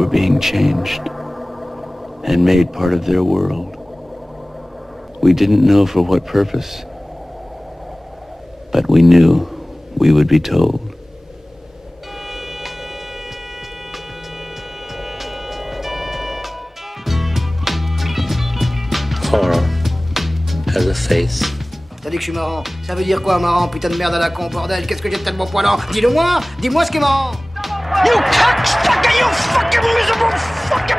were being changed and made part of their world. We didn't know for what purpose, but we knew we would be told. Horror has a face. T'as dit que je suis marrant. Ça veut dire quoi, marrant? Putain de merde à la con, bordel. Qu'est-ce que j'ai de tellement poilant? Dis-le-moi. Dis-moi ce qui est marrant. You cocksucker, you fucking miserable fucking...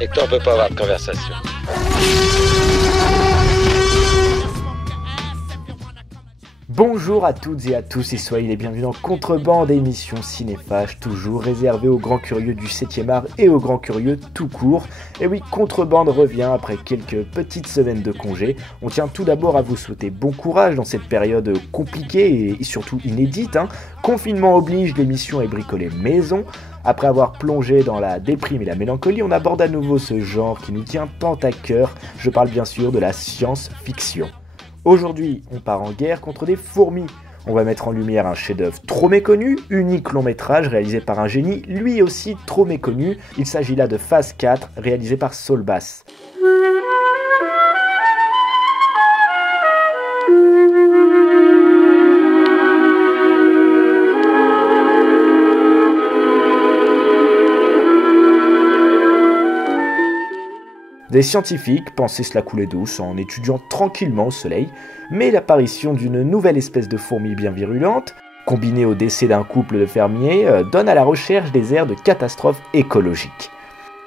Et toi, on peut pas avoir de conversation. Bonjour à toutes et à tous et soyez les bienvenus dans Contrebande, émission cinéphage toujours réservée aux grands curieux du 7e art et aux grands curieux tout court. Et oui, Contrebande revient après quelques petites semaines de congé. On tient tout d'abord à vous souhaiter bon courage dans cette période compliquée et surtout inédite. Confinement oblige, l'émission est bricolée maison. Après avoir plongé dans la déprime et la mélancolie, on aborde à nouveau ce genre qui nous tient tant à cœur. Je parle bien sûr de la science-fiction. Aujourd'hui, on part en guerre contre des fourmis. On va mettre en lumière un chef-d'œuvre trop méconnu, unique long métrage réalisé par un génie, lui aussi trop méconnu. Il s'agit là de Phase 4, réalisé par Saul Bass. Des scientifiques pensaient se la couler douce en étudiant tranquillement au soleil, mais l'apparition d'une nouvelle espèce de fourmi bien virulente, combinée au décès d'un couple de fermiers, donne à la recherche des airs de catastrophe écologique.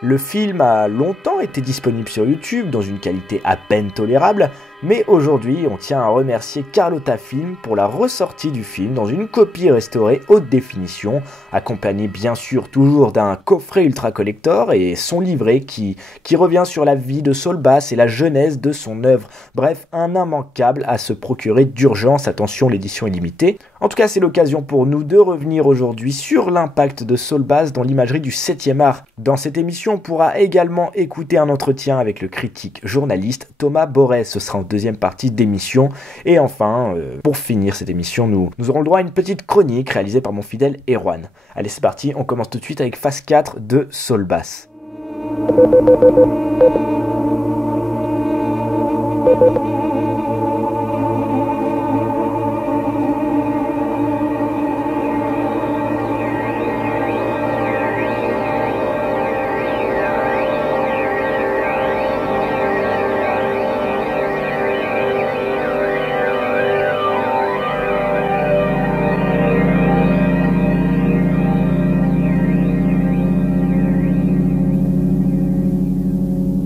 Le film a longtemps été disponible sur YouTube dans une qualité à peine tolérable, mais aujourd'hui on tient à remercier Carlotta Film pour la ressortie du film dans une copie restaurée haute définition, accompagnée bien sûr toujours d'un coffret ultra collector et son livret qui revient sur la vie de Saul Bass et la genèse de son œuvre. Bref, un immanquable à se procurer d'urgence, attention l'édition est limitée. En tout cas c'est l'occasion pour nous de revenir aujourd'hui sur l'impact de Saul Bass dans l'imagerie du 7e art. Dans cette émission on pourra également écouter un entretien avec le critique journaliste Thomas Borès, ce sera en deuxième partie d'émission. Et enfin, pour finir cette émission, nous aurons le droit à une petite chronique réalisée par mon fidèle Erwan. Allez, c'est parti, on commence tout de suite avec Phase 4 de Saul Bass.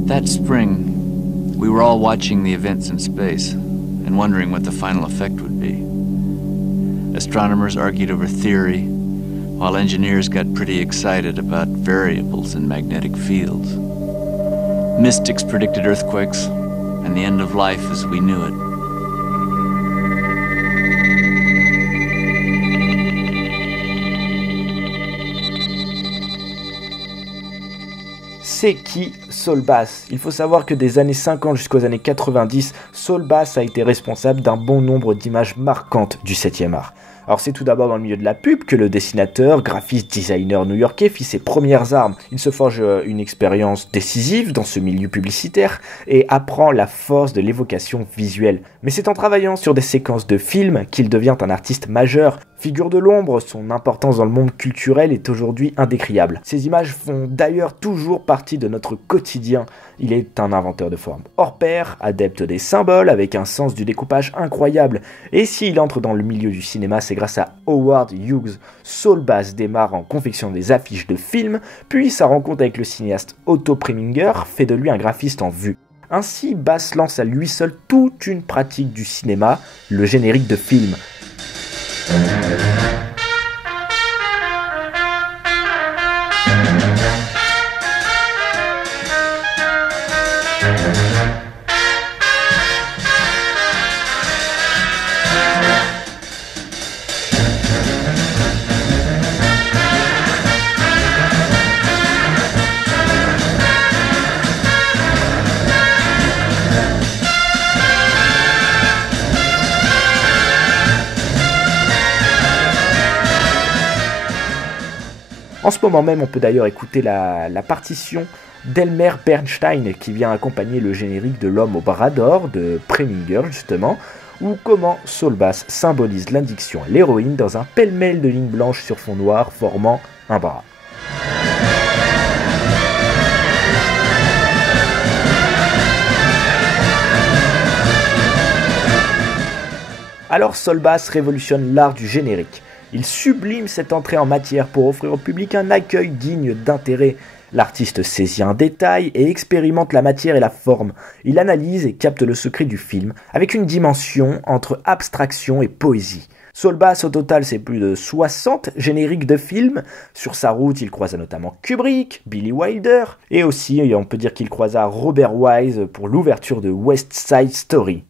That spring, we were all watching the events in space and wondering what the final effect would be. Astronomers argued over theory, while engineers got pretty excited about variables in magnetic fields. Mystics predicted earthquakes and the end of life as we knew it. C'est qui Saul Bass? Il faut savoir que des années 50 jusqu'aux années 90, Saul Bass a été responsable d'un bon nombre d'images marquantes du 7e art. Alors c'est tout d'abord dans le milieu de la pub que le dessinateur, graphiste, designer new-yorkais fit ses premières armes. Il se forge une expérience décisive dans ce milieu publicitaire et apprend la force de l'évocation visuelle. Mais c'est en travaillant sur des séquences de films qu'il devient un artiste majeur. Figure de l'ombre, son importance dans le monde culturel est aujourd'hui indécriable. Ces images font d'ailleurs toujours partie de notre quotidien. Il est un inventeur de formes hors pair, adepte des symboles, avec un sens du découpage incroyable. Et s'il entre dans le milieu du cinéma, c'est grâce à Howard Hughes. Saul Bass démarre en confectionnant des affiches de films, puis sa rencontre avec le cinéaste Otto Preminger fait de lui un graphiste en vue. Ainsi, Bass lance à lui seul toute une pratique du cinéma, le générique de film. En ce moment même, on peut d'ailleurs écouter la partition d'Elmer Bernstein qui vient accompagner le générique de L'Homme au bras d'or de Preminger justement, ou comment Saul Bass symbolise l'addiction à l'héroïne dans un pêle-mêle de lignes blanches sur fond noir formant un bras. Alors Saul Bass révolutionne l'art du générique. Il sublime cette entrée en matière pour offrir au public un accueil digne d'intérêt. L'artiste saisit un détail et expérimente la matière et la forme. Il analyse et capte le secret du film avec une dimension entre abstraction et poésie. Saul Bass, au total, c'est plus de 60 génériques de films. Sur sa route, il croisa notamment Kubrick, Billy Wilder, et aussi, on peut dire qu'il croisa Robert Wise pour l'ouverture de West Side Story.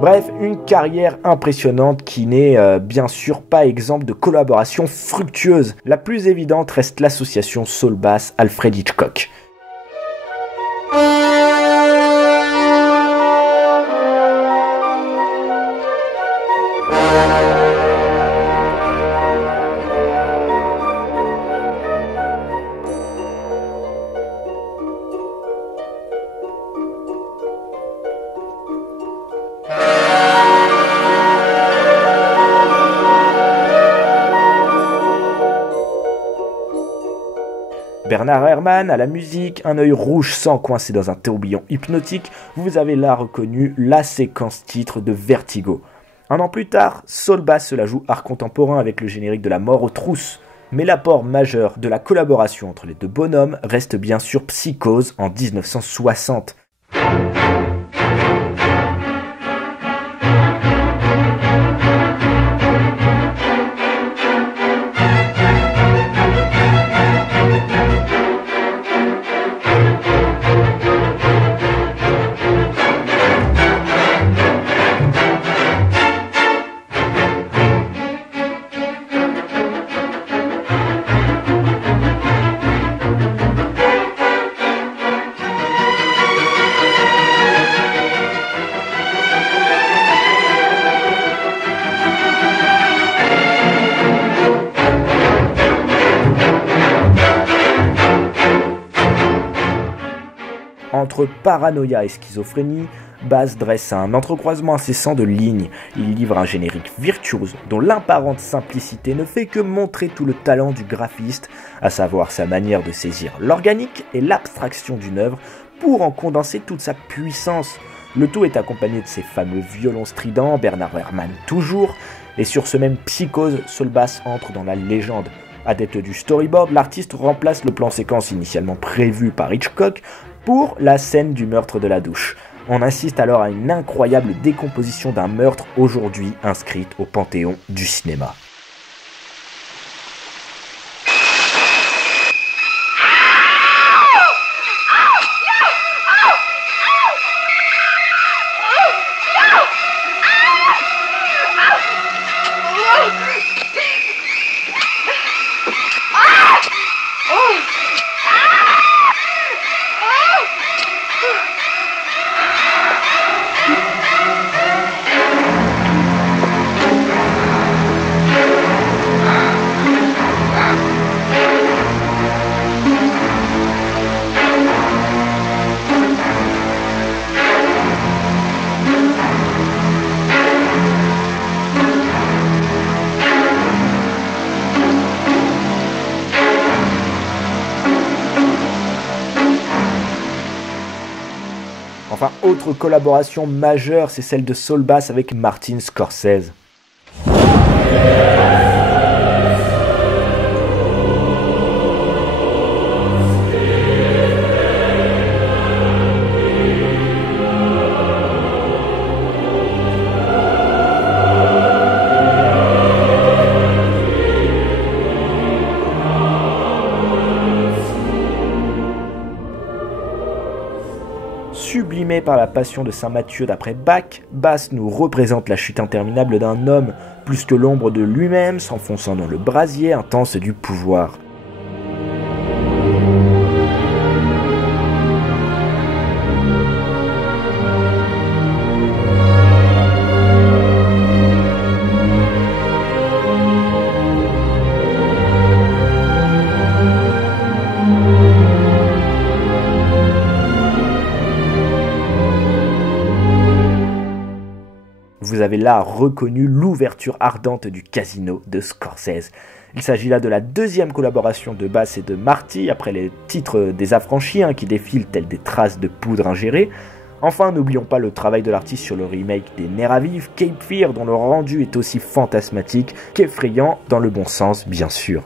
Bref, une carrière impressionnante qui n'est bien sûr pas exemple de collaboration fructueuse. La plus évidente reste l'association Saul Bass-Alfred Hitchcock. Bernard Herrmann à la musique, un œil rouge sang coincé dans un tourbillon hypnotique, vous avez là reconnu la séquence titre de Vertigo. Un an plus tard, Saul Bass se la joue art contemporain avec le générique de La Mort aux trousses. Mais l'apport majeur de la collaboration entre les deux bonhommes reste bien sûr Psychose en 1960. Entre paranoïa et schizophrénie, Bass dresse un entrecroisement incessant de lignes. Il livre un générique virtuose dont l'apparente simplicité ne fait que montrer tout le talent du graphiste, à savoir sa manière de saisir l'organique et l'abstraction d'une œuvre pour en condenser toute sa puissance. Le tout est accompagné de ses fameux violons stridents, Bernard Herrmann toujours, et sur ce même Psychose, Saul Bass entre dans la légende. Adepte du storyboard, l'artiste remplace le plan séquence initialement prévu par Hitchcock pour la scène du meurtre de la douche. On assiste alors à une incroyable décomposition d'un meurtre aujourd'hui inscrite au panthéon du cinéma. Enfin, autre collaboration majeure, c'est celle de Saul Bass avec Martin Scorsese. Sublimé par la passion de Saint Matthieu d'après Bach, Bass nous représente la chute interminable d'un homme, plus que l'ombre de lui-même, s'enfonçant dans le brasier intense du pouvoir. Vous avez là reconnu l'ouverture ardente du Casino de Scorsese. Il s'agit là de la deuxième collaboration de Bass et de Marty, après les titres des Affranchis qui défilent tels des traces de poudre ingérée. Enfin, n'oublions pas le travail de l'artiste sur le remake des Nerfs à vif, Cape Fear, dont le rendu est aussi fantasmatique qu'effrayant, dans le bon sens bien sûr.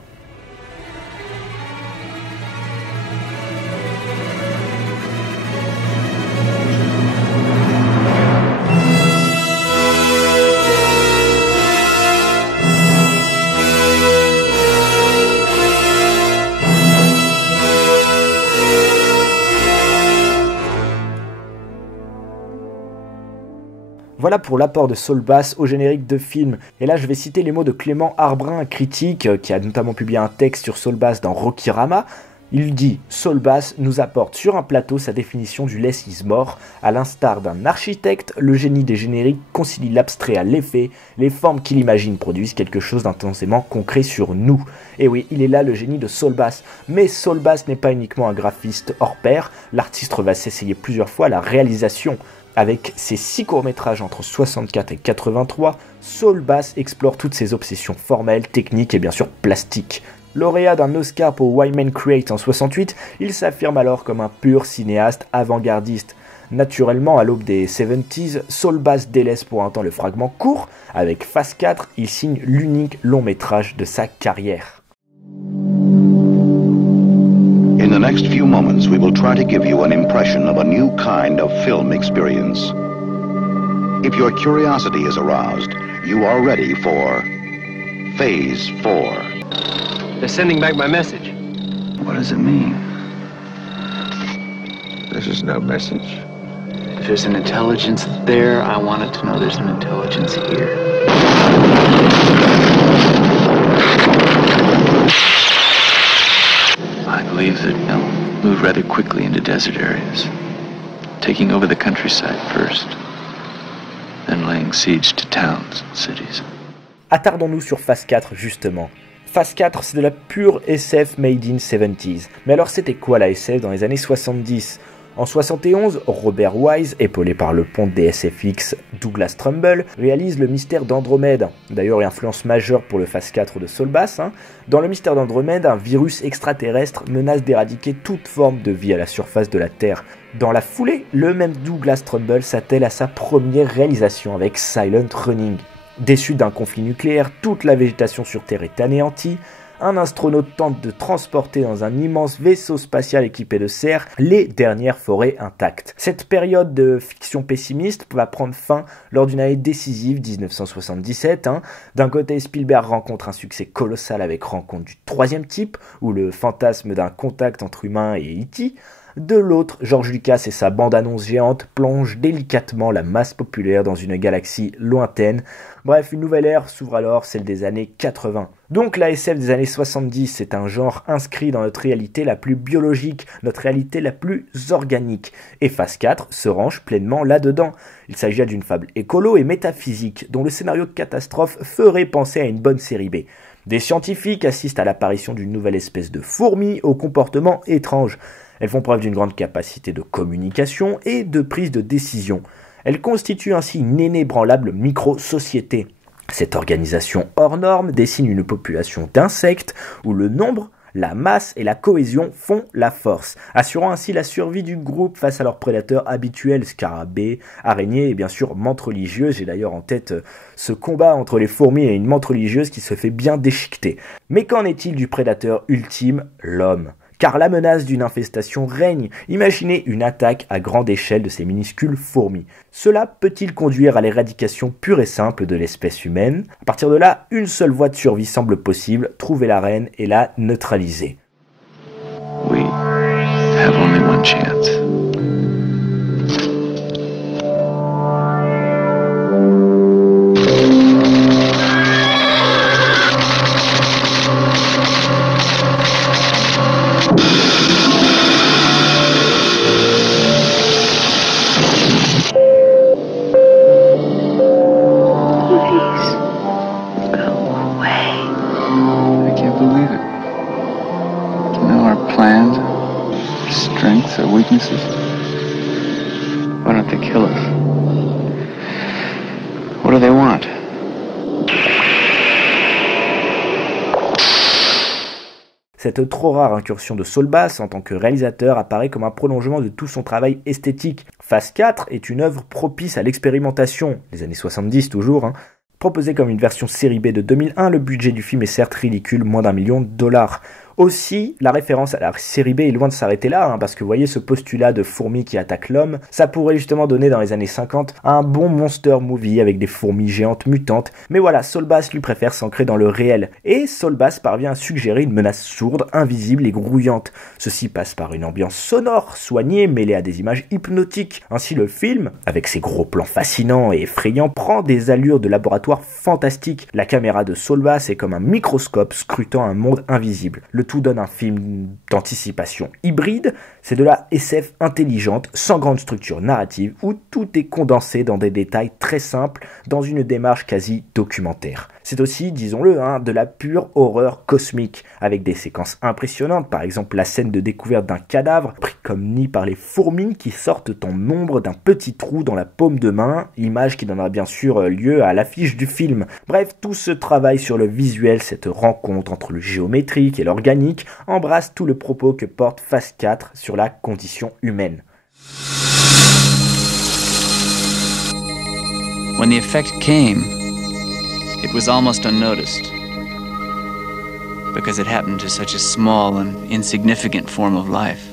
Voilà pour l'apport de Saul Bass au générique de film. Et là, je vais citer les mots de Clément Arbrin, un critique qui a notamment publié un texte sur Saul Bass dans Rokirama. Il dit « Saul Bass nous apporte sur un plateau sa définition du less is more. À l'instar d'un architecte, le génie des génériques concilie l'abstrait à l'effet. Les formes qu'il imagine produisent quelque chose d'intensément concret sur nous. » Et oui, il est là le génie de Saul Bass. Mais Saul Bass n'est pas uniquement un graphiste hors pair. L'artiste va s'essayer plusieurs fois à la réalisation. Avec ses 6 courts-métrages entre 64 et 83, Saul Bass explore toutes ses obsessions formelles, techniques et bien sûr plastiques. Lauréat d'un Oscar pour Why Men Create en 68, il s'affirme alors comme un pur cinéaste avant-gardiste. Naturellement, à l'aube des 70s, Saul Bass délaisse pour un temps le fragment court. Avec Phase 4, il signe l'unique long-métrage de sa carrière. In the next few moments, we will try to give you an impression of a new kind of film experience. If your curiosity is aroused, you are ready for Phase 4. They're sending back my message. What does it mean? This is no message. If there's an intelligence there, I want it to know there's an intelligence here. I believe that they'll move rather quickly into desert areas, taking over the countryside first, then laying siege to towns and cities. Attardons-nous sur Phase 4 justement. Phase 4, c'est de la pure SF made in 70s. Mais alors c'était quoi la SF dans les années 70 ? En 71, Robert Wise, épaulé par le ponte des SFX Douglas Trumbull, réalise le mystère d'Andromède. D'ailleurs, influence majeure pour le Phase 4 de Saul Bass. Dans le mystère d'Andromède, un virus extraterrestre menace d'éradiquer toute forme de vie à la surface de la Terre. Dans la foulée, le même Douglas Trumbull s'attelle à sa première réalisation avec Silent Running. Déçu d'un conflit nucléaire, toute la végétation sur Terre est anéantie. Un astronaute tente de transporter dans un immense vaisseau spatial équipé de serres les dernières forêts intactes. Cette période de fiction pessimiste va prendre fin lors d'une année décisive, 1977. D'un côté, Spielberg rencontre un succès colossal avec Rencontre du troisième type, ou le fantasme d'un contact entre humains et E.T. De l'autre, George Lucas et sa bande-annonce géante plongent délicatement la masse populaire dans une galaxie lointaine. Bref, une nouvelle ère s'ouvre alors, celle des années 80. Donc la SF des années 70, c'est un genre inscrit dans notre réalité la plus biologique, notre réalité la plus organique. Et Phase 4 se range pleinement là-dedans. Il s'agit d'une fable écolo et métaphysique, dont le scénario de catastrophe ferait penser à une bonne série B. Des scientifiques assistent à l'apparition d'une nouvelle espèce de fourmi au comportement étrange. Elles font preuve d'une grande capacité de communication et de prise de décision. Elles constituent ainsi une inébranlable micro-société. Cette organisation hors norme dessine une population d'insectes où le nombre La masse et la cohésion font la force, assurant ainsi la survie du groupe face à leurs prédateurs habituels, scarabées, araignées et bien sûr mantes religieuses. J'ai d'ailleurs en tête ce combat entre les fourmis et une mante religieuse qui se fait bien déchiqueter. Mais qu'en est-il du prédateur ultime, l'homme ? Car la menace d'une infestation règne. Imaginez une attaque à grande échelle de ces minuscules fourmis. Cela peut-il conduire à l'éradication pure et simple de l'espèce humaine ? À partir de là, une seule voie de survie semble possible, trouver la reine et la neutraliser. We have only one chance. Why don't they kill us? What do they want? Cette trop rare incursion de Saul Bass en tant que réalisateur apparaît comme un prolongement de tout son travail esthétique. Phase 4 est une œuvre propice à l'expérimentation, les années 70 toujours, Proposé comme une version série B de 2001, le budget du film est certes ridicule, moins d'$1 million. Aussi, la référence à la série B est loin de s'arrêter là, parce que vous voyez ce postulat de fourmis qui attaquent l'homme, ça pourrait justement donner dans les années 50 un bon monster movie avec des fourmis géantes mutantes, mais voilà, Saul Bass lui préfère s'ancrer dans le réel, et Saul Bass parvient à suggérer une menace sourde, invisible et grouillante. Ceci passe par une ambiance sonore, soignée, mêlée à des images hypnotiques. Ainsi le film, avec ses gros plans fascinants et effrayants, prend des allures de laboratoire fantastiques. La caméra de Saul Bass est comme un microscope scrutant un monde invisible. Le tout donne un film d'anticipation hybride, c'est de la SF intelligente, sans grande structure narrative, où tout est condensé dans des détails très simples, dans une démarche quasi documentaire. C'est aussi, disons-le, de la pure horreur cosmique, avec des séquences impressionnantes, par exemple la scène de découverte d'un cadavre, pris comme nid par les fourmis qui sortent en nombre d'un petit trou dans la paume de main, image qui donnera bien sûr lieu à l'affiche du film. Bref, tout ce travail sur le visuel, cette rencontre entre le géométrique et l'organique, embrasse tout le propos que porte Phase 4 sur la condition humaine. When the effect came, it was almost unnoticed, because it happened to such a small and insignificant form of life.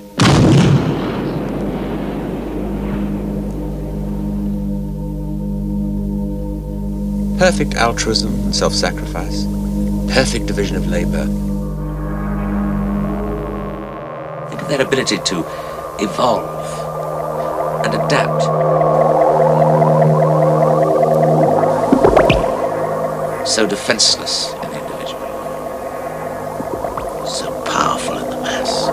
Perfect altruism and self-sacrifice. Perfect division of labor. Think of their ability to evolve and adapt. So defenseless in the individual. So powerful in the mass.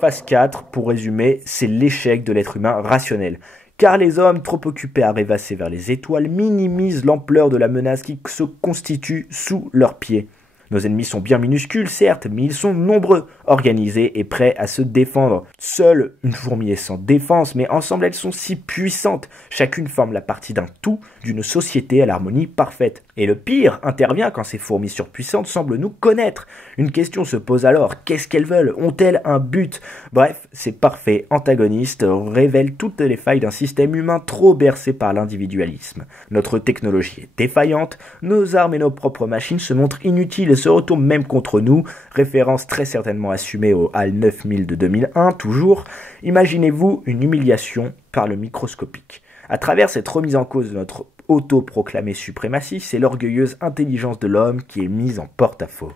Phase 4, pour résumer, c'est l'échec de l'être humain rationnel. Car les hommes, trop occupés à rêvasser vers les étoiles, minimisent l'ampleur de la menace qui se constitue sous leurs pieds. Nos ennemis sont bien minuscules, certes, mais ils sont nombreux, organisés et prêts à se défendre. Seule une fourmi est sans défense, mais ensemble elles sont si puissantes. Chacune forme la partie d'un tout, d'une société à l'harmonie parfaite. Et le pire intervient quand ces fourmis surpuissantes semblent nous connaître. Une question se pose alors, qu'est-ce qu'elles veulent ? Ont-elles un but ? Bref, ces parfaits antagonistes révèlent toutes les failles d'un système humain trop bercé par l'individualisme. Notre technologie est défaillante, nos armes et nos propres machines se montrent inutiles et se retournent même contre nous, référence très certainement assumée au HAL 9000 de 2001, toujours. Imaginez-vous une humiliation par le microscopique. À travers cette remise en cause de notre autoproclamée suprématie, c'est l'orgueilleuse intelligence de l'homme qui est mise en porte-à-faux.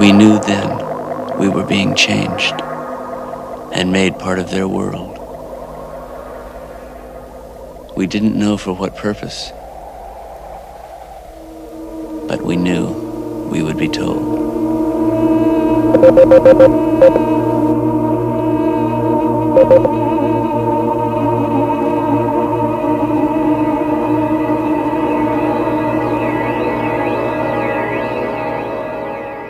We knew then we were being changed and made part of their world. We didn't know for what purpose, but we knew we would be told.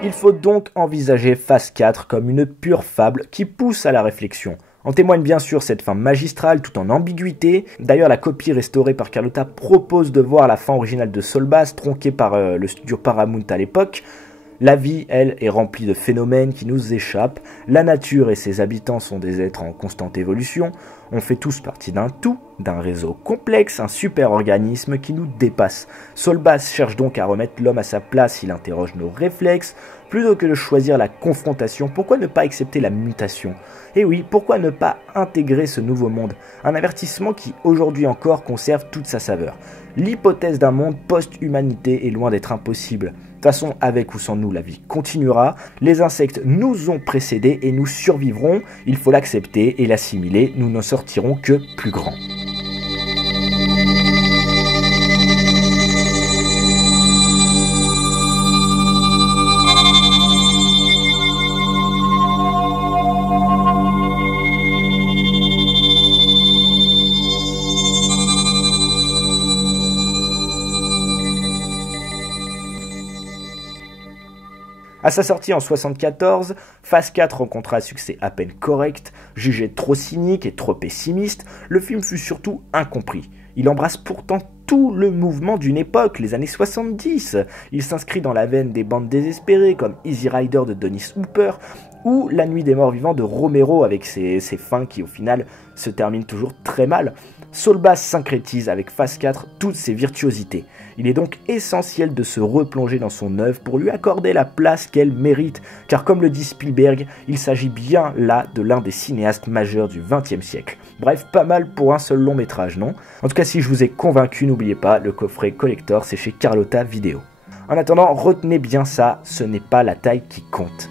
Il faut donc envisager Phase 4 comme une pure fable qui pousse à la réflexion. En témoigne bien sûr cette fin magistrale tout en ambiguïté. D'ailleurs la copie restaurée par Carlotta propose de voir la fin originale de Saul Bass, tronquée par le studio Paramount à l'époque. La vie, elle, est remplie de phénomènes qui nous échappent. La nature et ses habitants sont des êtres en constante évolution. On fait tous partie d'un tout, d'un réseau complexe, un super-organisme qui nous dépasse. Saul Bass cherche donc à remettre l'homme à sa place, il interroge nos réflexes. Plutôt que de choisir la confrontation, pourquoi ne pas accepter la mutation? Et oui, pourquoi ne pas intégrer ce nouveau monde? Un avertissement qui, aujourd'hui encore, conserve toute sa saveur. L'hypothèse d'un monde post-humanité est loin d'être impossible. De toute façon, avec ou sans nous, la vie continuera. Les insectes nous ont précédés et nous survivrons. Il faut l'accepter et l'assimiler. Nous n'en sortirons que plus grands. À sa sortie en 1974, Phase 4 rencontra un succès à peine correct. Jugé trop cynique et trop pessimiste, le film fut surtout incompris. Il embrasse pourtant tout le mouvement d'une époque, les années 70. Il s'inscrit dans la veine des bandes désespérées comme Easy Rider de Dennis Hopper ou La Nuit des Morts Vivants de Romero avec ses fins qui au final se terminent toujours très mal. Saul Bass syncrétise avec Phase 4 toutes ses virtuosités. Il est donc essentiel de se replonger dans son œuvre pour lui accorder la place qu'elle mérite, car comme le dit Spielberg, il s'agit bien là de l'un des cinéastes majeurs du XXe siècle. Bref, pas mal pour un seul long métrage, non? En tout cas, si je vous ai convaincu, n'oubliez pas, le coffret collector, c'est chez Carlotta Vidéo. En attendant, retenez bien ça, ce n'est pas la taille qui compte.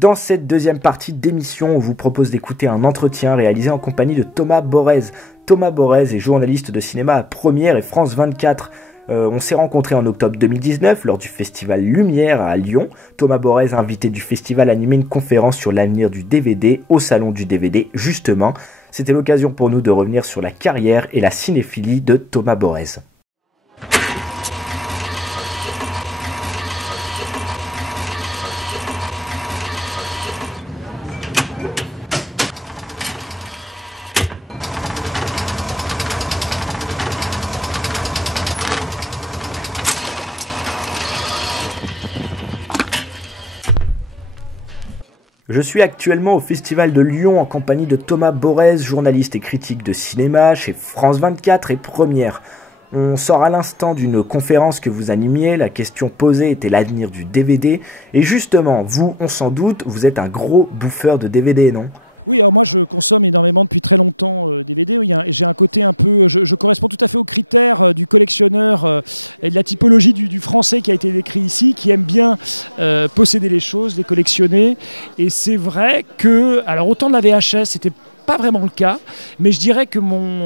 Dans cette deuxième partie d'émission, on vous propose d'écouter un entretien réalisé en compagnie de Thomas Borez. Thomas Borez est journaliste de cinéma à Première et France 24. On s'est rencontrés en octobre 2019 lors du festival Lumière à Lyon. Thomas Borez, invité du festival, animait une conférence sur l'avenir du DVD au salon du DVD justement. C'était l'occasion pour nous de revenir sur la carrière et la cinéphilie de Thomas Borez. Je suis actuellement au Festival de Lyon en compagnie de Thomas Borez, journaliste et critique de cinéma chez France 24 et Première. On sort à l'instant d'une conférence que vous animiez, la question posée était l'avenir du DVD, et justement, vous, on s'en doute, vous êtes un gros bouffeur de DVD, non ? Oui, alors moi je consomme énormément depuis très longtemps DVD. Oui, j'ai un côté un peu, je corresponds tout à fait aux critères du collectionneur et de la typologie du français qui a été décrit ici, qui aime bien posséder les choses, les collectionner. Et c'est vrai que, alors autant de la VHS, c'était pas vraiment le cas, mais je dirais que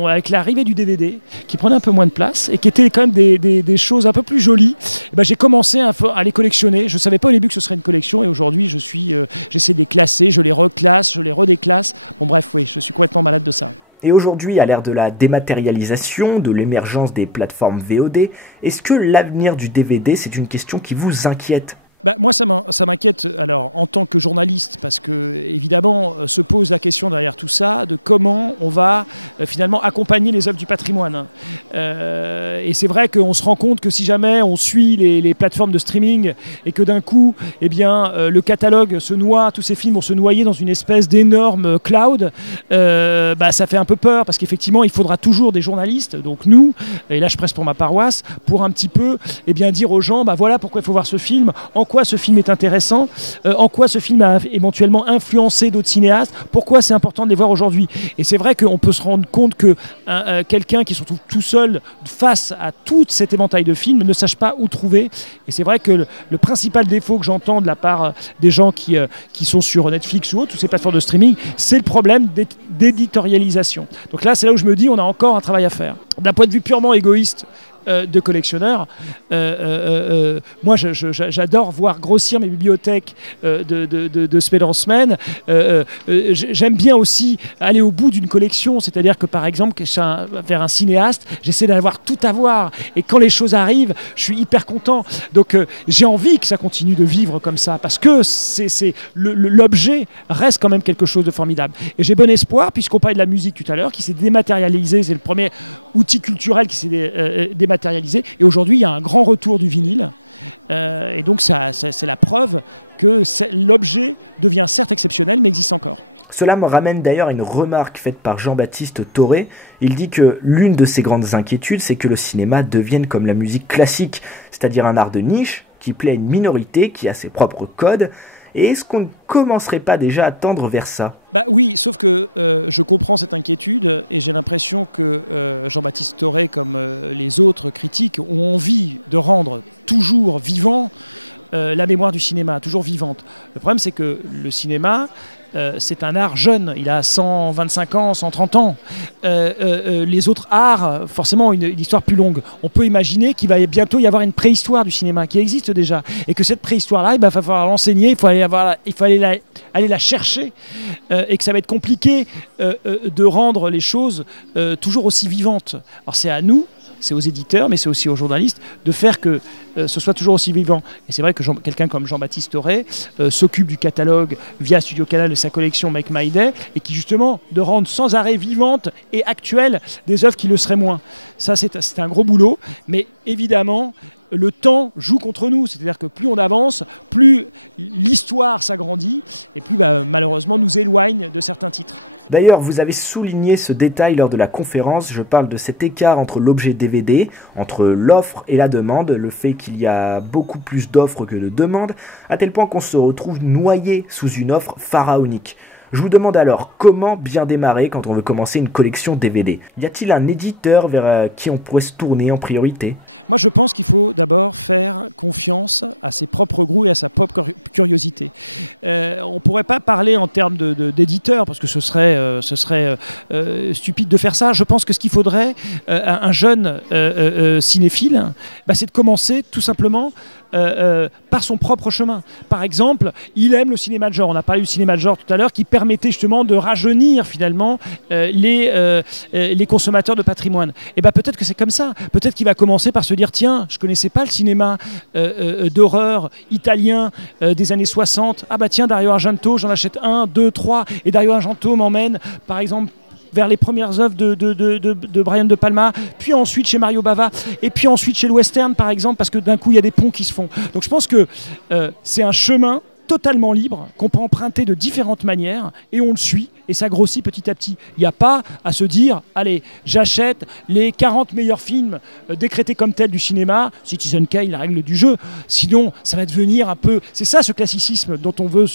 avec l'arrivée du DVD, qui prenait un peu moins de place et qui était quand même des choses un peu plus jolies, j'ai commencé à les collectionner. Je savais pas au début que ce serait une collection et aujourd'hui j'essaie de les classer, je les reclasse, je les redéclasse. Bon bref, oui, je suis complètement malade de ça. Et aujourd'hui, à l'ère de la dématérialisation, de l'émergence des plateformes VOD, est-ce que l'avenir du DVD, c'est une question qui vous inquiète ? Moi, ça m'inquiète alors en tant que journaliste, parce que évidemment se pose la question derrière tout ça de comment on va finalement accompagner les œuvres du patrimoine. Et c'est vrai qu'on se rend compte que si jamais on suit les plateformes de streaming et que d'un coup, le catalogue se noie, tous ces films vont se noyer dans une espèce d'énorme cloud, ça fait un peu peur parce qu'effectivement, il faudra toujours des journalistes, donc nous, et là je presse pour ma paroisse, pour un petit peu dire aux gens, voilà pourquoi il faut voir ce film, en quoi ce film est intéressant, en quoi ce film a éventuellement influencé d'autres cinéastes, pourquoi c'est important de les voir aujourd'hui. Et c'est vrai qu'on peut se rendre compte que quelqu'un qui se retrouve tout seul face à tout cet éventail de films ne sache pas où trouver. Et c'est vrai que le principal défaut que j'entends de la part des gens qui sont sur Netflix ou autres, toutes ces plateformes de streaming, c'est le problème d'éditorialisation. Donc là, c'est là où je me dis on a encore un travail à faire. D'un point de vue purement égoïste, de collectionneurs. Moi, j'adore voir grossir mes bibliothèques de semaine en semaine. J'aime bien aussi aller au bout d'une collection, c'est-à-dire que par exemple, vers un cinéaste, j'essaie d'avoir tout à voir. Et quand les choses arrivent, je suis hyper content. Donc, j'ai envie que ça continue de vivre comme ça, parce que l'objet reste quand même quelque chose de formidable. Et j'ai bon espoir, puisqu'on parlait de la musique tout à l'heure, qui s'est dématérialisée, c'est le premier outil culturel qui s'est dématérialisé. Et aujourd'hui, il y a un grand retour du vinyle. Et donc, c'est la preuve que l'objet devient certes exceptionnel, mais existe encore. Cela me ramène d'ailleurs à une remarque faite par Jean-Baptiste Toré. Il dit que l'une de ses grandes inquiétudes, c'est que le cinéma devienne comme la musique classique, c'est-à-dire un art de niche qui plaît à une minorité, qui a ses propres codes. Et est-ce qu'on ne commencerait pas déjà à tendre vers ça ? Oui, sauf que je comprends cette inquiétude et j'ai l'impression que Jean-Baptiste Toré, comme les autres critiques, ont envie de rendre toujours vivant la mémoire du cinéma, toujours vivante. Le problème, c'est que le cinéma, c'est un art jeune, il a 125 ans, 130 ans. Les autres arts, forcément, ont une histoire plus longue. On peut imaginer qu'il va bientôt y avoir une préhistoire du cinéma qui existe déjà, et que cette préhistoire-là, il va falloir l'enseigner, il faut aller la chercher, et que ça va être compliqué de rendre les choses toujours aussi vivantes. Alors c'est à nous, c'est aux éditeurs, mais c'est aussi aux journalistes de faire que ce soit toujours aussi vivant. Et c'est vrai que quelqu'un comme Jean-Baptiste Toré s'occupe du catalogue via Studio Canal de sa collection Make My Day, et qui justement de rendre sans arrêt vivantes et actuelles des œuvres qui le seraient moins. Ça, c'est un gros boulot, mais évidemment, le temps joue contre nous, c'est-à-dire que plus on avance, plus l'histoire s'agrandit, et plus malheureusement nous éloigne de certains titres. D'ailleurs, vous avez souligné ce détail lors de la conférence, je parle de cet écart entre l'objet DVD, entre l'offre et la demande, le fait qu'il y a beaucoup plus d'offres que de demandes, à tel point qu'on se retrouve noyé sous une offre pharaonique. Je vous demande alors, comment bien démarrer quand on veut commencer une collection DVD? Y a-t-il un éditeur vers qui on pourrait se tourner en priorité? Moi, je pense qu'il faut d'abord faire confiance à ses propres goûts et à sa propre curiosité. On ne pourrait pas parler en termes d'éditeur, parce que ce serait stupide de faire ça. Je pense que ce qu'il faudrait à un jeune cinéphile, c'est de commencer tout simplement par son propre chemin. Par exemple, il aime le cinéma de genre. On a parlé du cinéma de genre tout à l'heure, qui permettait justement de rajeunir finalement les consommateurs de patrimoine. Et peut-être que c'est comme ça. Peut-être qu'il va commencer par se dire, tiens, je connaissais pas le cinéma d'horreur italien des années 60. Ah tiens, Dario Argento, j'en achète 1, 2, 3. Et Dario Argento m'emmène, par exemple, vers les premières œuvres de Brian De Palma, puis ensuite chez Mario Bava, et puis ensuite chez le western, par exemple, parce que d'un coup, il y a des ponts qui se font. Donc je pense que c'est un chemin totalement libre, qu'on peut emprunter de différentes manières, et on le suit, et ça grossit petit à petit. Il n'y a pas à se dire, allez, j'achète les 40 meilleurs films décrétés comme tels du cinéma, Citizen Kane, la règle du jeu, sinon ça va devenir un peu... C'est ça ce classicisme dont on veut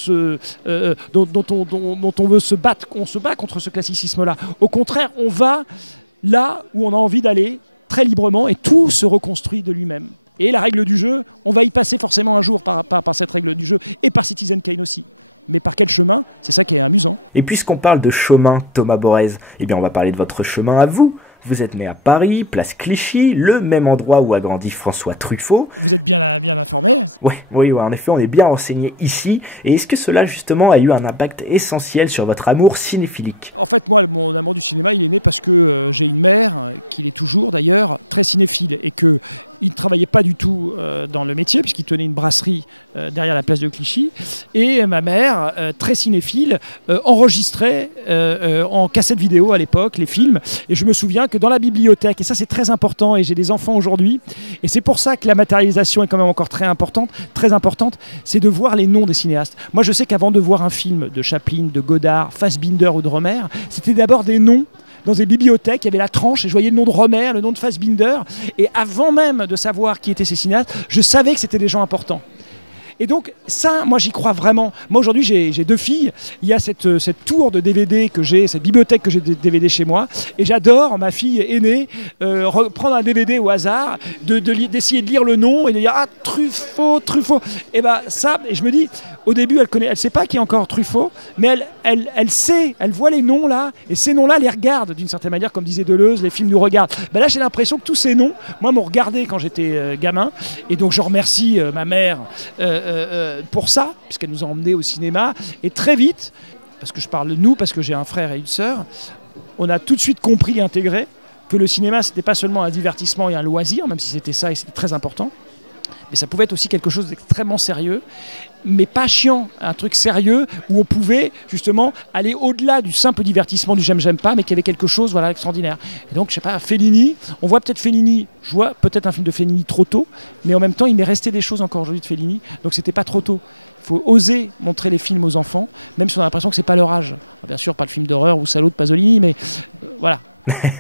dont on veut se battre, on se bat contre ce classicisme-là. Au contraire, on va là où on a envie d'aller, très librement, et tout se reconstruit de lui-même. Et la règle du jeu, on va y passer forcément un jour par cette règle du jeu, et par Citizen Kane aussi. Mais par quel chemin? C'est ça qui est amusant. Et puisqu'on parle de chemin, Thomas Borez, on va parler de votre chemin à vous. Vous êtes né à Paris, place Clichy, le même endroit où a grandi François Truffaut. Vous êtes bien informé. Oui, en effet, on est bien renseigné ici. Et est-ce que cela, justement, a eu un impact essentiel sur votre amour cinéphilique? En fait, moi, mon amour du cinéma, il est né parce que j'ai une mère, qui l'est toujours d'ailleurs, très cinéphile, et que il ne travaillait pas du tout dans le métier, puisqu'il tenait une brasserie derrière la place de Clichy. Et ma mère, très cinéphile, enregistrait en cassette vidéo à l'époque les films. Et je me souviens que dans la bibliothèque, et ça c'est très important, et j'ai des enfants aujourd'hui, et c'est pour ça que la matérialisation est quand même encore très importante, c'est de voir les noms des cinéastes. Moi je sais qu'avant de voir un film de Chaplin, de Godard, Fassbinder ou de Romer, c'était d'abord des noms. Dans des bibliothèques, il y avait la tranche et je voyais le nom de Romer, le nom de Fassbinder. Et avant même de savoir qui étaient ces cinéastes, je savais que c'était des gens importants. Et donc ça, moi j'y crois vraiment. Moi aujourd'hui j'ai 2 filles, il y a cette tour de DVD que j'ai, cette bibliothèque que j'ai de DVD chez moi, et j'adore, ma fille aînée, prendre un DVD au hasard, d'essayer de lire le nom et de dire ah Truffaut. Et ça, et je me dis, au début elle sait pas qui est encore Truffaut, mais elle sait, elle voit les noms là, et ces noms-là les regardent d'une certaine manière, comme disait Deleuze, les films nous regardent. Là j'ai l'impression que tous ces noms, moi m'ont regardé quand j'étais gamin, et donc je remercie ma mère pour ça, puisqu'elle nous a emmenés au cinéma, et très vite, parce que je parle de nous, parce que j'ai un frère et une sœur, on a tout de suite compris et intégré que le cinéma c'était pas seulement un divertissement et un loisir, même si c'était ça et c'était très important, mais ça pouvait être aussi quelque chose d'extrêmement sérieux, mais pas chiant, un truc sérieux où on pouvait justement aller au-delà du simple divertissement du j'aime pas, mais qu'il y avait quelque chose extraordinaire. Et donc je sais pas, Fellini, on voit peut-être Fellini, je vois peut-être un film de Fellini trop tôt, mais en même temps il m'est resté des choses encore aujourd'hui de Fellini, donc c'était pas trop tôt. Il faut oser montrer les films aux enfants, même si on a l'impression que c'est pas leur âge. Bien sûr pas le film d'horreur ou Salaud de Pasolini, mais voilà.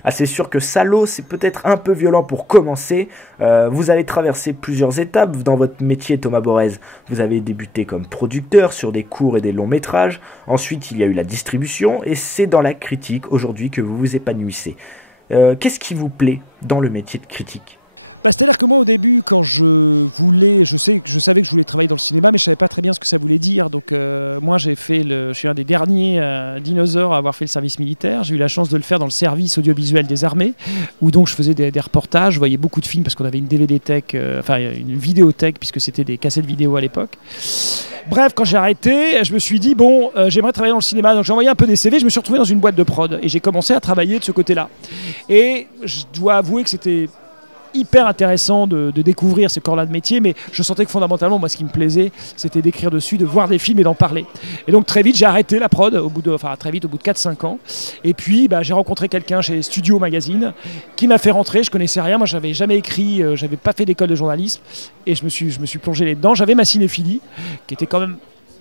Ah, c'est sûr que Salaud, c'est peut-être un peu violent pour commencer. Vous avez traversé plusieurs étapes dans votre métier, Thomas Borez. Vous avez débuté comme producteur sur des courts et des longs métrages. Ensuite, il y a eu la distribution et c'est dans la critique aujourd'hui que vous vous épanouissez. Qu'est-ce qui vous plaît dans le métier de critique ? C'est-à-dire que moi au début quand je savais que je voulais travailler dans le cinéma, mais je savais pas très bien ce que ça voulait dire, donc moi je suis un des derniers dinosaures à avoir fait le service militaire. J'ai eu la chance de le faire dans le service audiovisuel des armées, où donc je faisais des reportages, je voyais beaucoup de films parce qu'on avait une DVD-thèque, une vidéothèque, puisque c'était des cassettes vidéo à l'époque. Bref, quand j'ai arrêté, je me suis dit j'aimerais travailler dans le cinéma, donc j'ai envoyé un peu des CV, je me suis retrouvé dans une boîte de prod et j'ai commencé à travailler de ce côté-là. Et je dois avouer que c'était hyper intéressant de découvrir ce corps-là de métier, mais je sentais que fondamentalement, moi, ce qui me plaisait, c'était d'écrire dessus, de voir des films et d'en parler. Et donc très vite, j'ai arrêté la prod, au bout de 4-5 ans. Et puis, j'ai rencontré quelqu'un chez Studio Magazine qui m'a fait rentrer. Je connaissais rien, moi, j'avais jamais écrit, j'avais pas fait d'école de journalisme, et je me suis plongé là-dedans. J'avais ma cinéphilie, qui était quand même,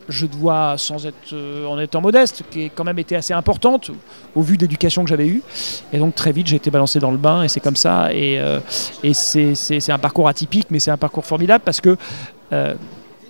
je dois, sans être en étant modeste, qui a quand même été assez importante au vu d'éducation que j'avais eue. Et donc très vite, j'ai été balancé dans le bain et c'est comme ça. Et c'est un parcours atypique, mais c'est un parcours formidable parce que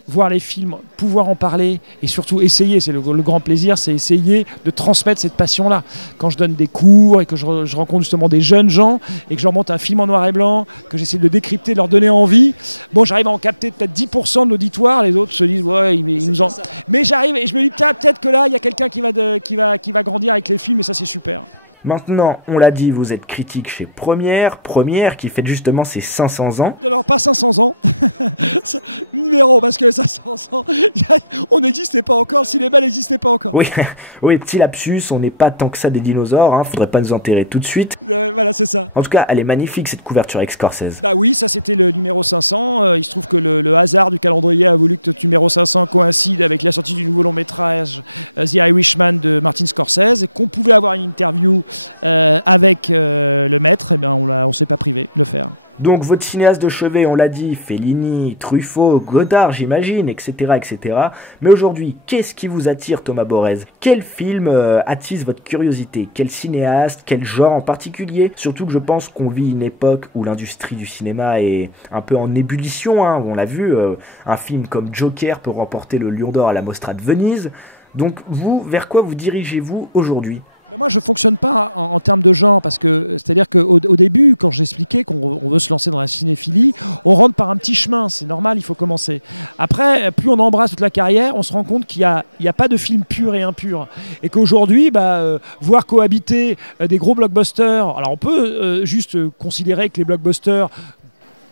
voir les films, pouvoir en parler et surtout essayer, c'est le grand plaisir, c'est essayer de transmettre cette passion-là. Quand je donne des cours et que je rencontre justement des jeunes gens et que je leur montre un film en noir et blanc, que j'essaie de le décrypter, de leur donner envie, bon, j'arrive à en capter peut-être 10% de l'auditoire, les autres se disent ouais, ils nous en... Mais j'arrive et je me dis peut-être que là, il y a quelqu'un qui va grandir avec les films et ça c'est super. Maintenant, on l'a dit, vous êtes critique chez Première qui fête justement ses 500 ans. Alors pas 500 ans, numéro, parce que 500 ans, on n'existait pas encore, le cinéma n'existait pas encore. Oui, oui, petit lapsus, on n'est pas tant que ça des dinosaures, hein, faudrait pas nous enterrer tout de suite. Voilà, c'est ça. En tout cas, elle est magnifique cette couverture avec Scorsese. Bah oui, ça c'était le numéro 500, il se trouve que le hasard du calendrier a voulu que ce numéro 500 coïncide avec la sortie du nouveau long métrage The Irishman de Martin Scorsese, et qu'on pouvait avoir une interview avec le maître, et bien on s'est pas privé de le faire. Donc votre cinéaste de chevet, on l'a dit, Fellini, Truffaut, Godard j'imagine, etc. etc. Mais aujourd'hui, qu'est-ce qui vous attire Thomas Borez ? Quel film attise votre curiosité ? Quel cinéaste ? Quel genre en particulier ? Surtout que je pense qu'on vit une époque où l'industrie du cinéma est un peu en ébullition, hein. On l'a vu, un film comme Joker peut remporter le Lion d'Or à la Mostra de Venise. Donc vous, vers quoi vous dirigez-vous aujourd'hui ? Mais moi, je fonctionne pas en termes de genre, parce que c'est-à-dire qu'au début, quand j'expliquais qu'on veut se lancer dans la cinéphilie, on rentre par un petit chemin, c'est normal, il faut commencer. Après, plus on embrasse toute la carrière, on se rend compte qu'il y a pas de film pur et impur, et qu'aujourd'hui, voir cohabiter des gros blockbusters, alors on peut juste considérer que les blockbusters,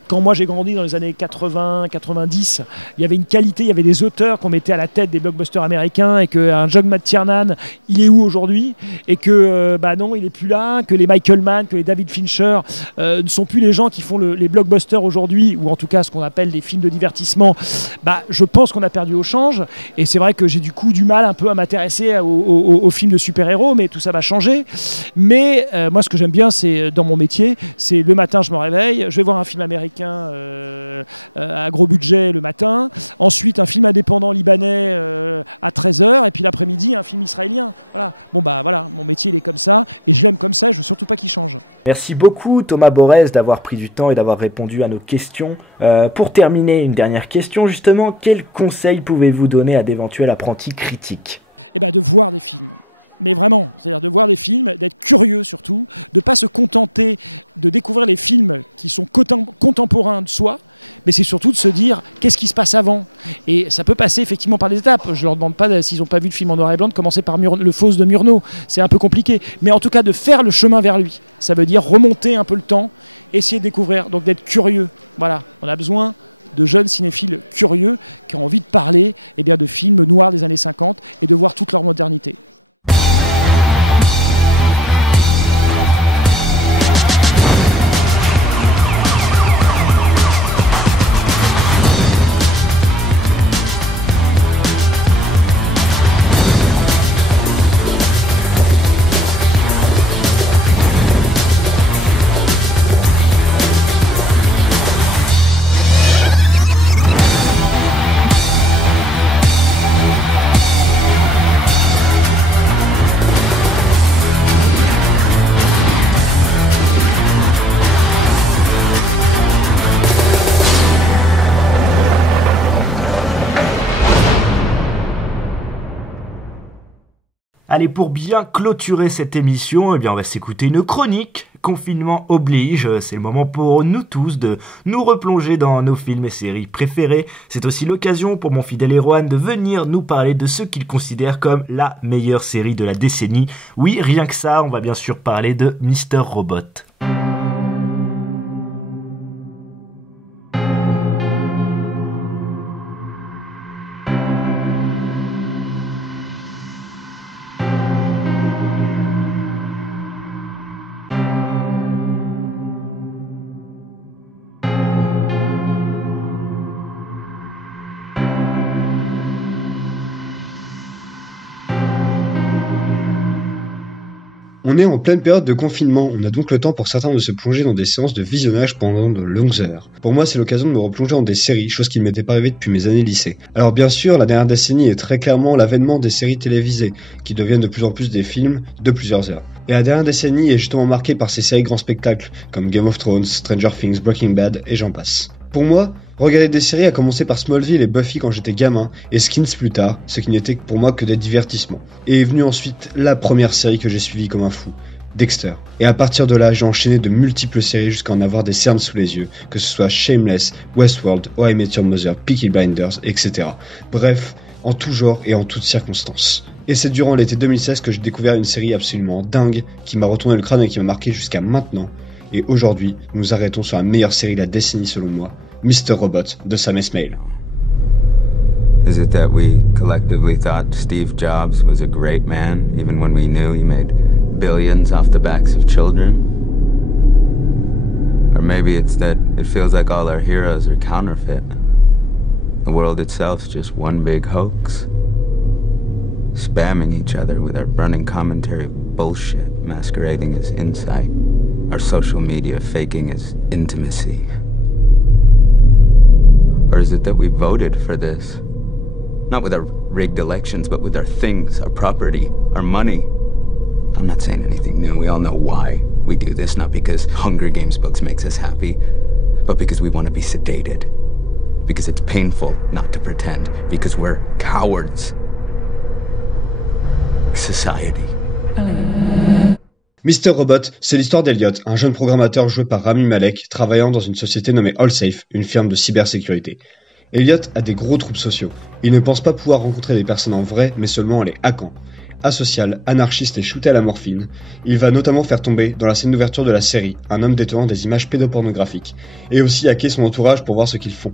quand moi j'ai grandi dans les années 80, 90, il y avait une qualité, il y avait des auteurs qu'on mettait à la tête des blockbusters américains, et qu'un John McTiernan, il est où aujourd'hui ? Et que non, il est plus là, que les Michael Mann, que les David Fincher ne sont plus les gens qui font les blockbusters aujourd'hui, ou en tout cas ce qu'on appelle les films de divertissement. Je pense qu'on a perdu au change, et c'est vrai que j'ai du coup du mal un peu à m'intéresser aux films de super-héros, mais tout ça va changer. Mais moi ce que j'aime bien, c'est dans mon métier, c'est le matin je me réveille, je vais voir un film américain à gros budget le matin, ensuite un film indépendant libanais à 13h, et puis l'après-midi un film israélien. Voilà. Voilà, mon métier il est comme ça, et je l'aime comme ça, et je veux surtout pas qu'il change. Merci beaucoup Thomas Borez d'avoir pris du temps et d'avoir répondu à nos questions. Pour terminer, une dernière question justement, quel conseil pouvez-vous donner à d'éventuels apprentis critiques ? De voir des films. Mais vraiment, c'est-à-dire de voir des films, d'être curieux surtout, de ne pas se contenter de découvrir les films qui sont contemporains de soi, mais c'est surtout de se dire qu'est-ce qui se passe avant. Et ça peut passer effectivement par des étapes. Je ne leur demande pas, s'ils n'ont pas vu le film en noir et blanc, de commencer par le Faust de Murnau. C'est un peu compliqué. Mais en tout cas, de faire le chemin vers lui. Ça veut dire remonter un peu le temps, essayer de découvrir, donc d'être curieux. Voilà, on a besoin de jeunes cinéphiles curieux qui ont envie de parler de films noirs des années 50 et de voir toute leur modernité. Allez, pour bien clôturer cette émission, on va s'écouter une chronique. Confinement oblige, c'est le moment pour nous tous de nous replonger dans nos films et séries préférés. C'est aussi l'occasion pour mon fidèle Erwan de venir nous parler de ce qu'il considère comme la meilleure série de la décennie. Oui, rien que ça, on va bien sûr parler de Mr. Robot. On est en pleine période de confinement, on a donc le temps pour certains de se plonger dans des séances de visionnage pendant de longues heures. Pour moi, c'est l'occasion de me replonger dans des séries, chose qui ne m'était pas arrivée depuis mes années lycée. Alors bien sûr, la dernière décennie est très clairement l'avènement des séries télévisées, qui deviennent de plus en plus des films de plusieurs heures. Et la dernière décennie est justement marquée par ces séries grands spectacles, comme Game of Thrones, Stranger Things, Breaking Bad, et j'en passe. Pour moi, Regarder des séries a commencé par Smallville et Buffy quand j'étais gamin, et Skins plus tard, ce qui n'était pour moi que des divertissements. Et est venue ensuite la première série que j'ai suivie comme un fou, Dexter. Et à partir de là, j'ai enchaîné de multiples séries jusqu'à en avoir des cernes sous les yeux, que ce soit Shameless, Westworld, How I Met Your Mother, Peaky Blinders, etc. Bref, en tout genre et en toutes circonstances. Et c'est durant l'été 2016 que j'ai découvert une série absolument dingue, qui m'a retourné le crâne et qui m'a marqué jusqu'à maintenant. Et aujourd'hui, nous arrêtons sur la meilleure série de la décennie selon moi, Mr. Robot de Sam Esmail. Is it that we collectively thought Steve Jobs was a great man, even when we knew he made billions off the backs of children? Or maybe it's that it feels like all our heroes are counterfeit. The world itself's just one big hoax. Spamming each other with our burning commentary of bullshit masquerading as insight. Our social media faking as intimacy. Or is it that we voted for this? Not with our rigged elections, but with our things, our property, our money. I'm not saying anything new. We all know why we do this. Not because Hunger Games books makes us happy, but because we want to be sedated. Because it's painful not to pretend. Because we're cowards. Society. Mr. Robot, c'est l'histoire d'Elliot, un jeune programmateur joué par Rami Malek, travaillant dans une société nommée AllSafe, une firme de cybersécurité. Elliot a des gros troubles sociaux. Il ne pense pas pouvoir rencontrer des personnes en vrai, mais seulement en les hackant. Asocial, anarchiste et shooté à la morphine, il va notamment faire tomber, dans la scène d'ouverture de la série, un homme détenant des images pédopornographiques, et aussi hacker son entourage pour voir ce qu'ils font.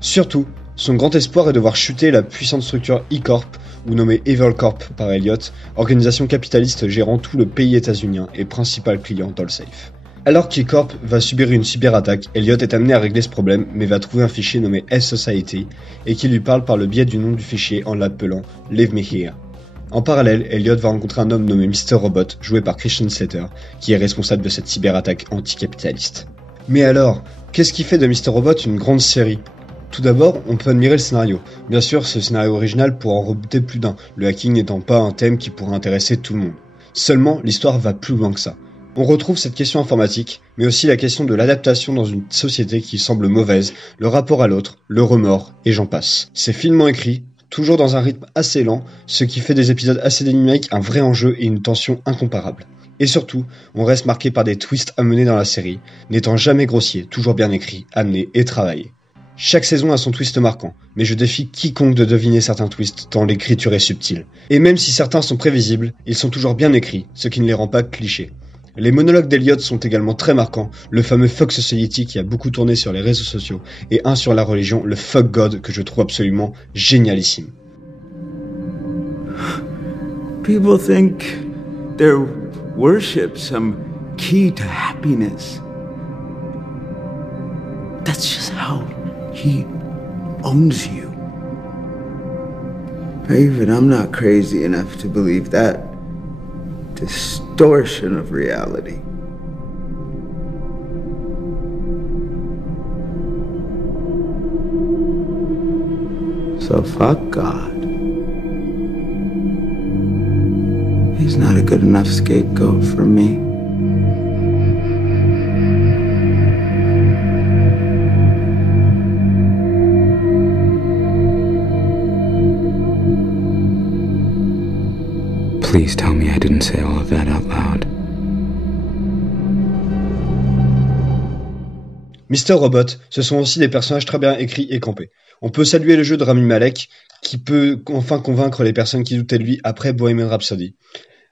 Surtout, son grand espoir est de voir chuter la puissante structure E-Corp, ou nommée Evil Corp par Elliot, organisation capitaliste gérant tout le pays états-unien et principal client d'AllSafe. Alors qu'E-Corp va subir une cyberattaque, Elliot est amené à régler ce problème, mais va trouver un fichier nommé S-Society, et qui lui parle par le biais du nom du fichier en l'appelant Leave Me Here. En parallèle, Elliot va rencontrer un homme nommé Mr. Robot, joué par Christian Slater, qui est responsable de cette cyberattaque anticapitaliste. Mais alors, qu'est-ce qui fait de Mr. Robot une grande série ? Tout d'abord, on peut admirer le scénario. Bien sûr, ce scénario original pourra en rebooter plus d'un, le hacking n'étant pas un thème qui pourrait intéresser tout le monde. Seulement, l'histoire va plus loin que ça. On retrouve cette question informatique, mais aussi la question de l'adaptation dans une société qui semble mauvaise, le rapport à l'autre, le remords, et j'en passe. C'est finement écrit, toujours dans un rythme assez lent, ce qui fait des épisodes assez dynamiques un vrai enjeu et une tension incomparable. Et surtout, on reste marqué par des twists amenés dans la série, n'étant jamais grossiers, toujours bien écrits, amenés et travaillés. Chaque saison a son twist marquant, mais je défie quiconque de deviner certains twists tant l'écriture est subtile. Et même si certains sont prévisibles, ils sont toujours bien écrits, ce qui ne les rend pas clichés. Les monologues d'Elliot sont également très marquants, le fameux Fuck Society qui a beaucoup tourné sur les réseaux sociaux, et un sur la religion, le Fuck God, que je trouve absolument génialissime. People think they worship some key to happiness. That's just how he owns you. Even I'm not crazy enough to believe that distortion of reality. So fuck God. He's not a good enough scapegoat for me. Please tell me I didn't say all of that out loud. Mr. Robot, ce sont aussi des personnages très bien écrits et campés. On peut saluer le jeu de Rami Malek, qui peut enfin convaincre les personnes qui doutaient de lui après Bohemian Rhapsody.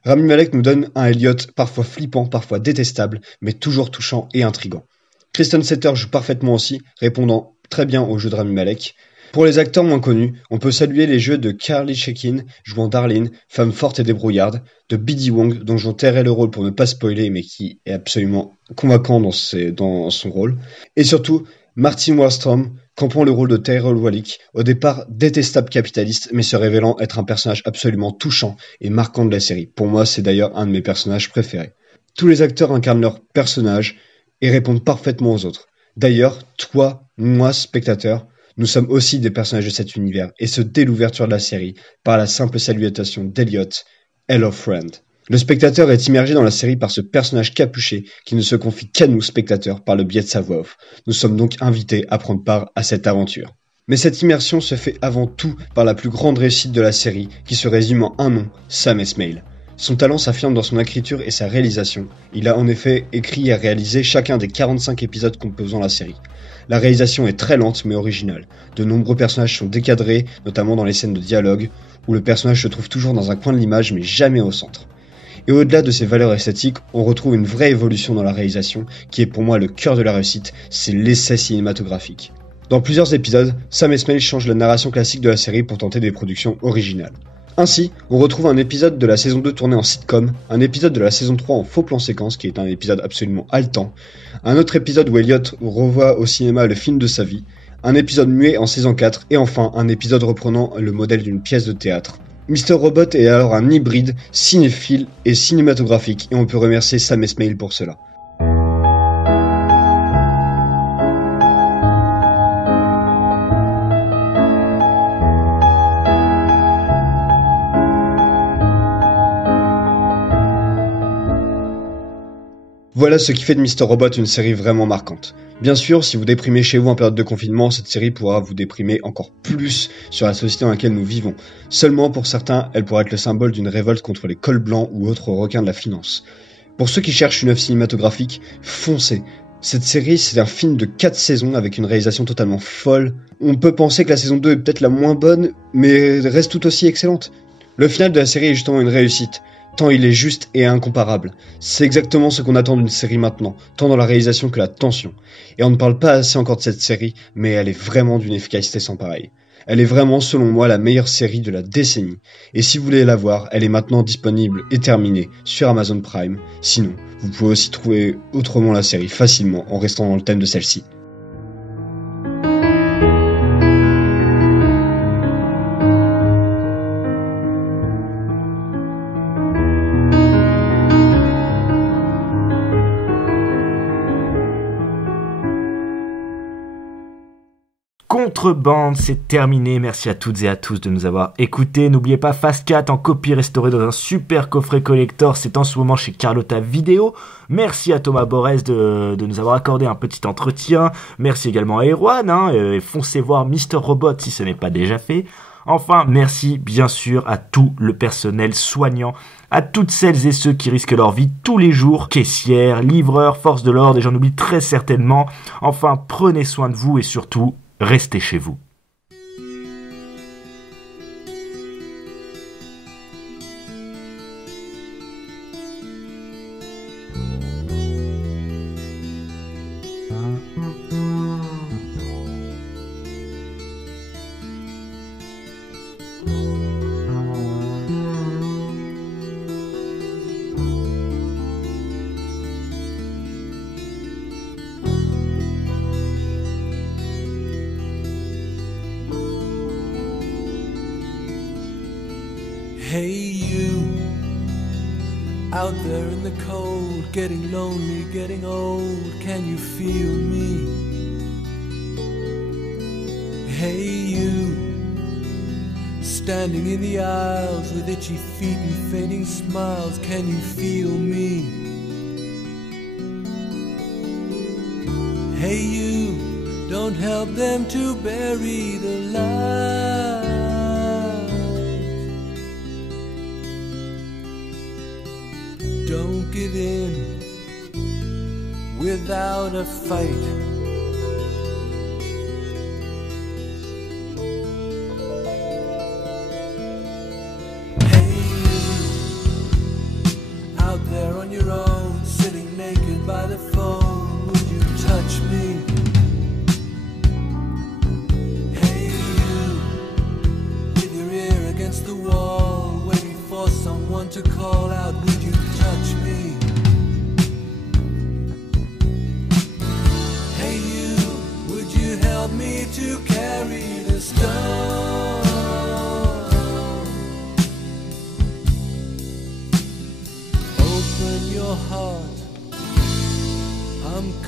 Rami Malek nous donne un Elliot parfois flippant, parfois détestable, mais toujours touchant et intriguant. Kristen Slater joue parfaitement aussi, répondant très bien au jeu de Rami Malek. Pour les acteurs moins connus, on peut saluer les jeux de Carly Shekin, jouant Darlene, femme forte et débrouillarde, de Bidi Wong, dont je tairai le rôle pour ne pas spoiler, mais qui est absolument convaincant dans son rôle, et surtout Martin Wallstrom, campant le rôle de Tyrell Wallick, au départ détestable capitaliste, mais se révélant être un personnage absolument touchant et marquant de la série. Pour moi, c'est d'ailleurs un de mes personnages préférés. Tous les acteurs incarnent leur personnage et répondent parfaitement aux autres. D'ailleurs, toi, moi, spectateur, nous sommes aussi des personnages de cet univers, et ce dès l'ouverture de la série, par la simple salutation d'Elliot, Hello Friend. Le spectateur est immergé dans la série par ce personnage capuché qui ne se confie qu'à nous, spectateurs, par le biais de sa voix off. Nous sommes donc invités à prendre part à cette aventure. Mais cette immersion se fait avant tout par la plus grande réussite de la série, qui se résume en un nom, Sam Esmail. Son talent s'affirme dans son écriture et sa réalisation. Il a en effet écrit et réalisé chacun des 45 épisodes composant la série. La réalisation est très lente mais originale. De nombreux personnages sont décadrés, notamment dans les scènes de dialogue, où le personnage se trouve toujours dans un coin de l'image mais jamais au centre. Et au-delà de ces valeurs esthétiques, on retrouve une vraie évolution dans la réalisation, qui est pour moi le cœur de la réussite, c'est l'essai cinématographique. Dans plusieurs épisodes, Sam Esmail change la narration classique de la série pour tenter des productions originales. Ainsi, on retrouve un épisode de la saison 2 tourné en sitcom, un épisode de la saison 3 en faux plan séquence qui est un épisode absolument haletant, un autre épisode où Elliot revoit au cinéma le film de sa vie, un épisode muet en saison 4 et enfin un épisode reprenant le modèle d'une pièce de théâtre. Mr. Robot est alors un hybride cinéphile et cinématographique et on peut remercier Sam Esmail pour cela. Voilà ce qui fait de Mr. Robot une série vraiment marquante. Bien sûr, si vous déprimez chez vous en période de confinement, cette série pourra vous déprimer encore plus sur la société dans laquelle nous vivons. Seulement, pour certains, elle pourra être le symbole d'une révolte contre les cols blancs ou autres requins de la finance. Pour ceux qui cherchent une œuvre cinématographique, foncez. Cette série, c'est un film de 4 saisons avec une réalisation totalement folle. On peut penser que la saison 2 est peut-être la moins bonne, mais reste tout aussi excellente. Le final de la série est justement une réussite. Tant il est juste et incomparable. C'est exactement ce qu'on attend d'une série maintenant, tant dans la réalisation que la tension. Et on ne parle pas assez encore de cette série, mais elle est vraiment d'une efficacité sans pareille. Elle est vraiment, selon moi, la meilleure série de la décennie. Et si vous voulez la voir, elle est maintenant disponible et terminée sur Amazon Prime. Sinon, vous pouvez aussi trouver autrement la série facilement en restant dans le thème de celle-ci. Contrebande, c'est terminé. Merci à toutes et à tous de nous avoir écoutés. N'oubliez pas Fast 4 en copie restaurée dans un super coffret collector. C'est en ce moment chez Carlotta Vidéo. Merci à Thomas Borès de nous avoir accordé un petit entretien. Merci également à Erwan. Foncez voir Mr. Robot si ce n'est pas déjà fait. Enfin, merci bien sûr à tout le personnel soignant, à toutes celles et ceux qui risquent leur vie tous les jours, caissières, livreurs, forces de l'ordre, et j'en oublie très certainement. Enfin, prenez soin de vous et surtout, restez chez vous. Hey you, out there in the cold, getting lonely, getting old, can you feel me? Hey you, standing in the aisles with itchy feet and fainting smiles, can you feel me? Hey you, don't help them to bury the light. Don't give in without a fight.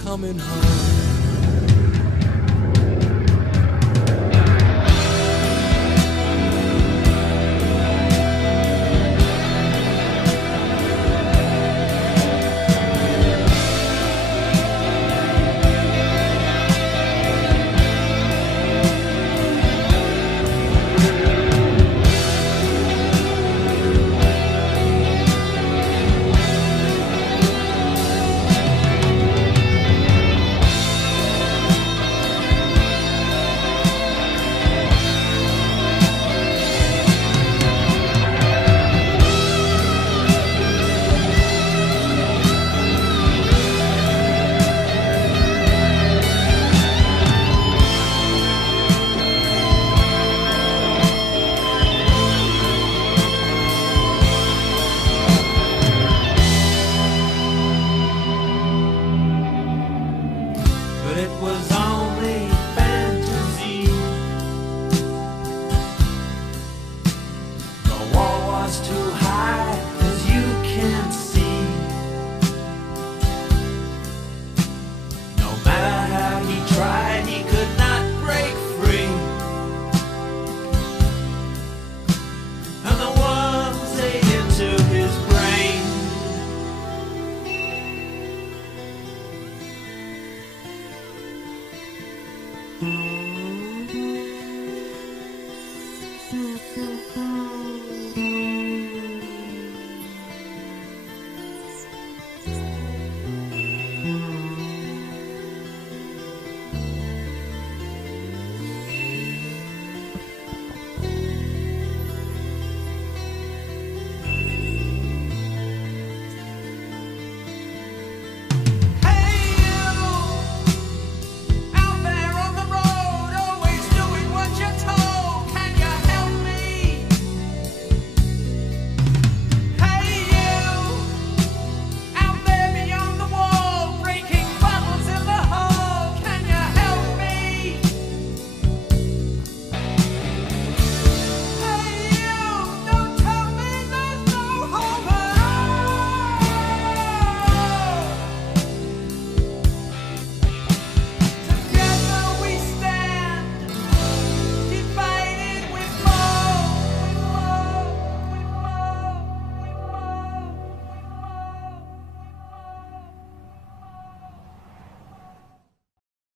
Coming home.